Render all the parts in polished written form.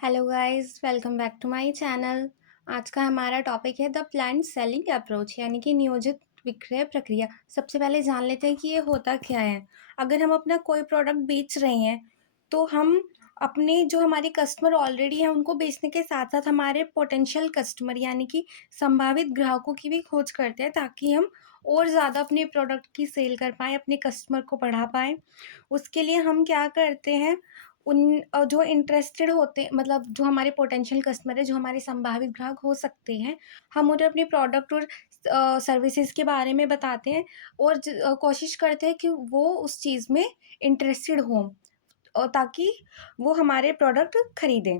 Hello guys, welcome back to my channel. आज का हमारा टॉपिक है द प्लान्ड सेलिंग अप्रोच, यानी कि नियोजित विक्रय प्रक्रिया। सबसे पहले जान लेते हैं कि ये होता क्या है। अगर हम अपना कोई प्रोडक्ट बेच रहे हैं तो हम अपने जो हमारे कस्टमर ऑलरेडी हैं उनको बेचने के साथ साथ हमारे पोटेंशियल कस्टमर यानी कि संभावित ग्राहकों की भी खोज करते हैं, ताकि हम और ज़्यादा अपने प्रोडक्ट की सेल कर पाएँ, अपने कस्टमर को बढ़ा पाएँ। उसके लिए हम क्या करते हैं, उन जो इंटरेस्टेड होते मतलब जो हमारे पोटेंशियल कस्टमर है, जो हमारे संभावित ग्राहक हो सकते हैं, हम उन्हें अपने प्रोडक्ट और सर्विसेज के बारे में बताते हैं और कोशिश करते हैं कि वो उस चीज़ में इंटरेस्टेड हों और ताकि वो हमारे प्रोडक्ट खरीदें।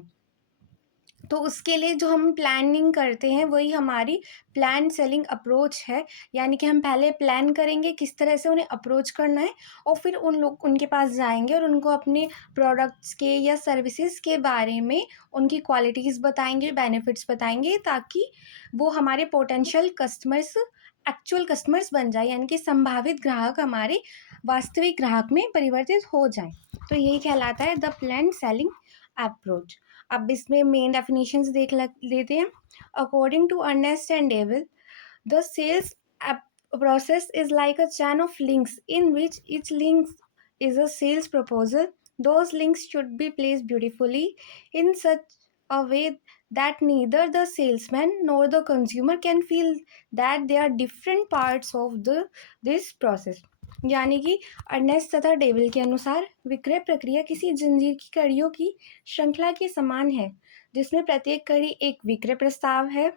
तो उसके लिए जो हम प्लानिंग करते हैं वही हमारी प्लान सेलिंग अप्रोच है। यानी कि हम पहले प्लान करेंगे किस तरह से उन्हें अप्रोच करना है और फिर उनके पास जाएंगे और उनको अपने प्रोडक्ट्स के या सर्विसेज के बारे में उनकी क्वालिटीज़ बताएंगे, बेनिफिट्स बताएंगे, ताकि वो हमारे पोटेंशियल कस्टमर्स एक्चुअल कस्टमर्स बन जाए, यानी कि संभावित ग्राहक हमारे वास्तविक ग्राहक में परिवर्तित हो जाए। तो यही कहलाता है द प्लान सेलिंग अप्रोच। अब इसमें मेन डेफिनेशंस लेते हैं। According to Ernest and Davall, the sales process is like a chain of links in which each link is a sales proposal. Those links should be placed beautifully in such a way that neither the salesman nor the consumer can feel that they are different parts of this process. यानी कि Ernest तथा devil के अनुसार विक्रय प्रक्रिया किसी जंजीर की कड़ियों की श्रृंखला के समान है, जिसमें प्रत्येक कड़ी एक विक्रय प्रस्ताव है।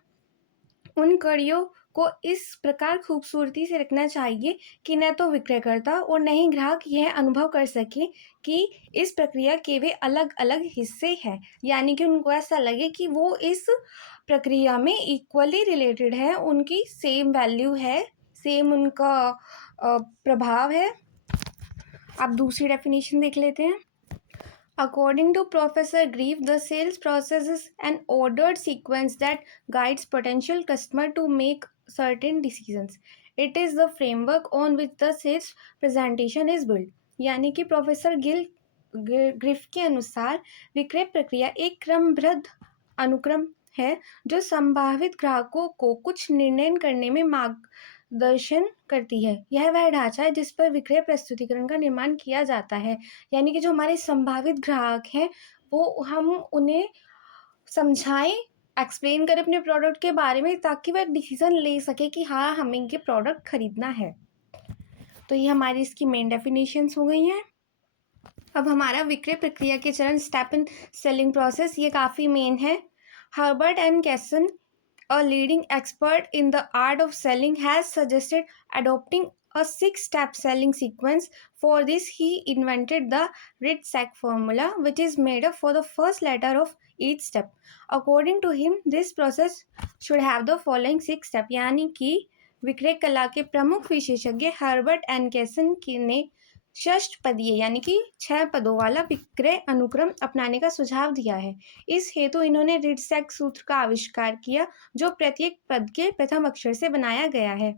उन कड़ियों को इस प्रकार खूबसूरती से रखना चाहिए कि न तो विक्रयकर्ता और न ही ग्राहक यह अनुभव कर सके कि इस प्रक्रिया के वे अलग अलग हिस्से हैं, यानी कि उनको ऐसा लगे कि वो इस प्रक्रिया में इक्वली रिलेटेड है, उनकी सेम वैल्यू है, सेम उनका प्रभाव है। अब दूसरी डेफिनेशन देख लेते हैं। According to Professor Grieve, the sales process is an ordered sequence that guides potential customer to make certain decisions. It is the framework on which the sales presentation is built. यानी कि professor grief के अनुसार विक्रय प्रक्रिया एक क्रमबद्ध अनुक्रम है जो संभावित ग्राहकों को कुछ निर्णय करने में मार्गदर्शन करती है। यह वह ढांचा है जिस पर विक्रय प्रस्तुतिकरण का निर्माण किया जाता है। यानी कि जो हमारे संभावित ग्राहक हैं वो हम उन्हें समझाएं, एक्सप्लेन करें अपने प्रोडक्ट के बारे में, ताकि वह डिसीजन ले सके कि हाँ, हमें ये प्रोडक्ट खरीदना है। तो ये हमारी इसकी मेन डेफिनेशंस हो गई हैं। अब हमारा विक्रय प्रक्रिया के चरण, स्टेप इन सेलिंग प्रोसेस, ये काफ़ी मेन है। हर्बर्ट एंड कैसन, a leading expert in the art of selling, has suggested adopting a 6-step selling sequence. For this, he invented the RITSAC formula, which is made up for the first letter of each step. According to him, this process should have the following 6 steps. यानी कि विक्रय कला के प्रमुख विशेषज्ञ Herbert and कैसन ने षष्ठ पदीय यानी कि 6 पदों वाला विक्रय अनुक्रम अपनाने का सुझाव दिया है। इस हेतु इन्होंने रिट्सैक सूत्र का आविष्कार किया, जो प्रत्येक पद के प्रथम अक्षर से बनाया गया है।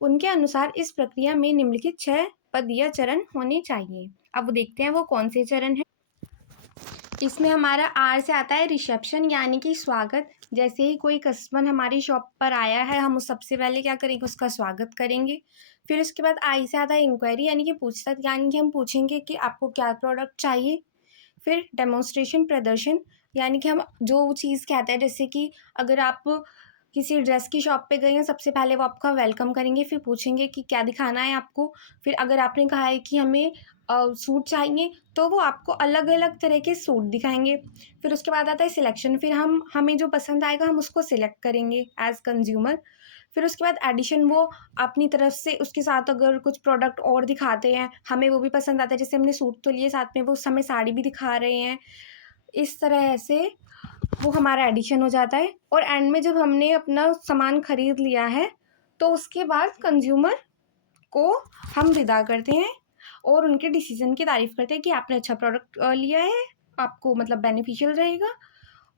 उनके अनुसार इस प्रक्रिया में निम्नलिखित 6 पद या चरण होने चाहिए। अब देखते हैं वो कौन से चरण हैं। इसमें हमारा आर से आता है रिसेप्शन, यानी कि स्वागत। जैसे ही कोई कस्टमर हमारी शॉप पर आया है, हम सबसे पहले क्या करेंगे, उसका स्वागत करेंगे। फिर उसके बाद आई से आता है इंक्वायरी, यानी कि पूछताछ, यानी कि हम पूछेंगे कि आपको क्या प्रोडक्ट चाहिए। फिर डेमोन्स्ट्रेशन, प्रदर्शन, यानी कि हम जो चीज़ कहते हैं, जैसे कि अगर आप किसी ड्रेस की शॉप पे गए हैं, सबसे पहले वो आपका वेलकम करेंगे, फिर पूछेंगे कि क्या दिखाना है आपको। फिर अगर आपने कहा है कि हमें सूट चाहिए, तो वो आपको अलग अलग तरह के सूट दिखाएंगे। फिर उसके बाद आता है सिलेक्शन, फिर हमें जो पसंद आएगा हम उसको सिलेक्ट करेंगे एज कंज्यूमर। फिर उसके बाद एडिशन, वो अपनी तरफ से उसके साथ अगर कुछ प्रोडक्ट और दिखाते हैं, हमें वो भी पसंद आता है, जैसे हमने सूट तो लिए, साथ में वो हमें साड़ी भी दिखा रहे हैं, इस तरह से वो हमारा एडिशन हो जाता है। और एंड में जब हमने अपना सामान खरीद लिया है, तो उसके बाद कंज्यूमर को हम विदा करते हैं और उनके डिसीजन की तारीफ़ करते हैं कि आपने अच्छा प्रोडक्ट लिया है, आपको मतलब बेनिफिशियल रहेगा,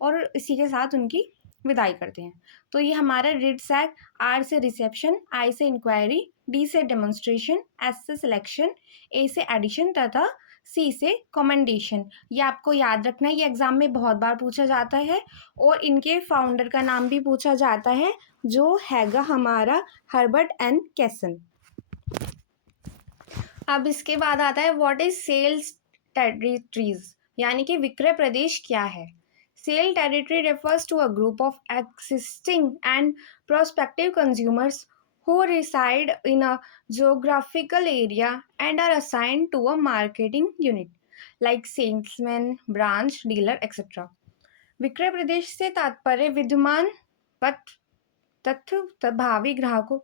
और इसी के साथ उनकी विदाई करते हैं। तो ये हमारा रिट्सैक, आर से रिसेप्शन, आई से इंक्वायरी, डी से डेमोन्स्ट्रेशन, एस से सिलेक्शन, ए से एडिशन तथा सी से कमेंडेशन। ये आपको याद रखना है, ये एग्जाम में बहुत बार पूछा जाता है और इनके फाउंडर का नाम भी पूछा जाता है जो हैगा हमारा हर्बर्ट एन कैसन। अब इसके बाद आता है व्हाट इज सेल्स टेरिटरीज, यानी कि विक्रय प्रदेश क्या है। Sale territory refers to a group of existing and prospective consumers who reside in a geographical area and are assigned to a marketing unit like salesman, branch, dealer, etc. विक्रय प्रदेश से तात्पर्य विद्यमान तथा भावी ग्राहकों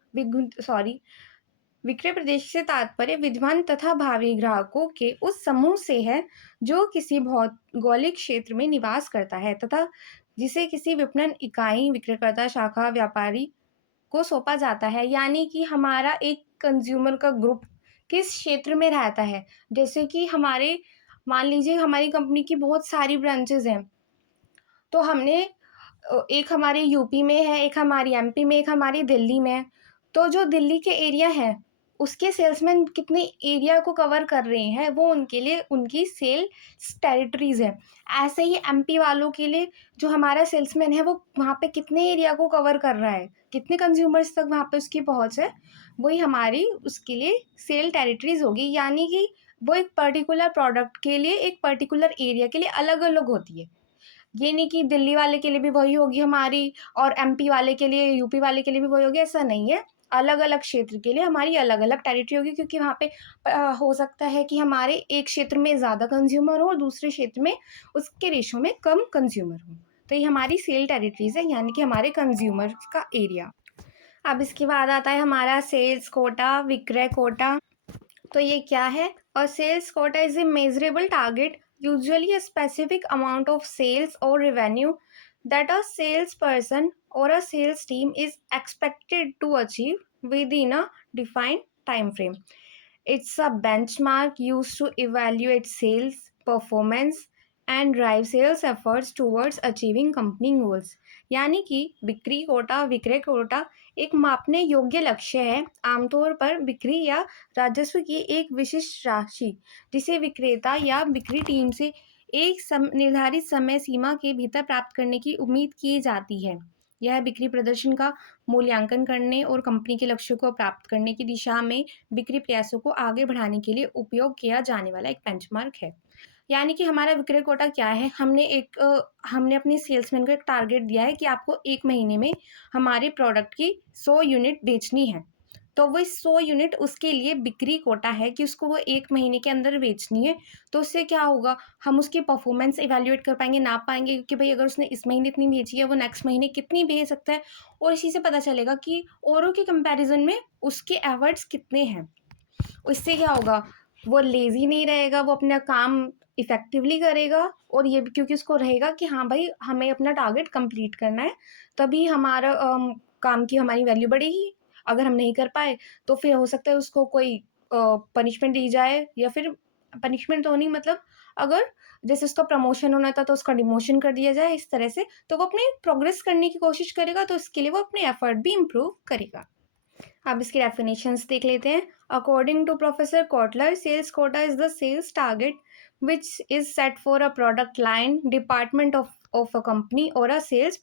विक्रय प्रदेश से तात्पर्य विद्यमान तथा भावी ग्राहकों के उस समूह से है जो किसी भौगोलिक क्षेत्र में निवास करता है तथा जिसे किसी विपणन इकाई, विक्रेता, शाखा, व्यापारी को सौंपा जाता है। यानी कि हमारा एक कंज्यूमर का ग्रुप किस क्षेत्र में रहता है। जैसे कि मान लीजिए हमारी कंपनी की बहुत सारी ब्रांचेज हैं, तो हमने एक हमारी यूपी में है, एक हमारी एमपी में, एक हमारी दिल्ली में। तो जो दिल्ली के एरिया है उसके सेल्समैन कितने एरिया को कवर कर रहे हैं, वो उनके लिए उनकी सेल्स टेरिटरीज है। ऐसे ही एमपी वालों के लिए जो हमारा सेल्समैन है वो वहाँ पे कितने एरिया को कवर कर रहा है, कितने कंज्यूमर्स तक वहाँ पे उसकी पहुँच है, वही हमारी उसके लिए सेल टेरिटरीज होगी। यानी कि वो एक पर्टिकुलर प्रोडक्ट के लिए एक पर्टिकुलर एरिया के लिए अलग अलग होती है। ये नहीं कि दिल्ली वाले के लिए भी वही होगी हमारी और एमपी वाले के लिए, यूपी वाले के लिए भी वही होगी, ऐसा नहीं है। अलग अलग क्षेत्र के लिए हमारी अलग अलग टेरिटरी होगी, क्योंकि वहाँ पे हो सकता है कि हमारे एक क्षेत्र में ज़्यादा कंज्यूमर हो और दूसरे क्षेत्र में उसके रेशो में कम कंज्यूमर हो। तो ये हमारी सेल टेरिटरीज है, यानी कि हमारे कंज्यूमर का एरिया। अब इसके बाद आता है हमारा सेल्स कोटा, विक्रय कोटा। तो ये क्या है? और sales quota is a measurable target, usually a specific amount of sales or revenue that a salesperson or a sales team is expected to achieve within a defined time frame. It's a benchmark used to evaluate sales performance and drive sales efforts towards achieving company goals. यानी कि बिक्री कोटा, विक्रय कोटा एक मापने योग्य लक्ष्य है, आमतौर पर बिक्री या राजस्व की एक विशिष्ट राशि जिसे विक्रेता या बिक्री टीम से एक निर्धारित समय सीमा के भीतर प्राप्त करने की उम्मीद की जाती है। यह बिक्री प्रदर्शन का मूल्यांकन करने और कंपनी के लक्ष्यों को प्राप्त करने की दिशा में बिक्री प्रयासों को आगे बढ़ाने के लिए उपयोग किया जाने वाला एक बेंचमार्क है। यानी कि हमारा विक्रय कोटा क्या है? हमने अपने सेल्समैन को एक टारगेट दिया है कि आपको 1 महीने में हमारे प्रोडक्ट की 100 यूनिट बेचनी है। तो वो 100 यूनिट उसके लिए बिक्री कोटा है कि उसको वो 1 महीने के अंदर बेचनी है। तो उससे क्या होगा, हम उसकी परफॉर्मेंस इवैल्यूएट कर पाएँगे, नाप पाएँगे कि भाई अगर उसने इस महीने इतनी बेची है, वो नेक्स्ट महीने कितनी बेच सकता है, और इसी से पता चलेगा कि औरों के कंपैरिज़न में उसके एफर्ट्स कितने हैं। इससे क्या होगा, वो लेज़ी नहीं रहेगा, वो अपना काम इफ़ेक्टिवली करेगा, और ये भी क्योंकि उसको रहेगा कि हाँ भाई हमें अपना टारगेट कंप्लीट करना है, तभी हमारा काम की हमारी वैल्यू बढ़ेगी। अगर हम नहीं कर पाए तो फिर हो सकता है उसको कोई पनिशमेंट दी जाए, या फिर पनिशमेंट तो नहीं, मतलब अगर जैसे उसका प्रमोशन होना था तो उसका डिमोशन कर दिया जाए, इस तरह से तो वो अपनी प्रोग्रेस करने की कोशिश करेगा, तो इसके लिए वो अपने एफर्ट भी इम्प्रूव करेगा। अब इसकी डेफिनेशंस देख लेते हैं। According to professor Kotler, sales quota is the sales target which is set for a product line, department of a company or a sales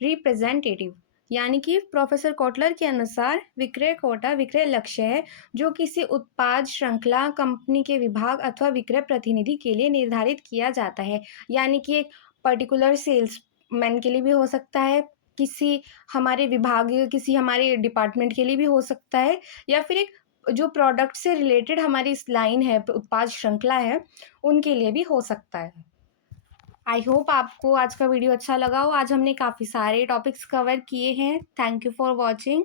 representative. यानी कि प्रोफेसर कोटलर के अनुसार विक्रय कोटा विक्रय लक्ष्य है जो किसी उत्पाद श्रृंखला, कंपनी के विभाग अथवा विक्रय प्रतिनिधि के लिए निर्धारित किया जाता है। यानी कि एक पर्टिकुलर सेल्समैन के लिए भी हो सकता है, किसी हमारे विभागीय किसी हमारे डिपार्टमेंट के लिए भी हो सकता है, या फिर एक जो प्रोडक्ट से रिलेटेड हमारी इस लाइन है, उत्पाद श्रृंखला है, उनके लिए भी हो सकता है। आई होप आपको आज का वीडियो अच्छा लगा हो। आज हमने काफ़ी सारे टॉपिक्स कवर किए हैं। Thank you for watching.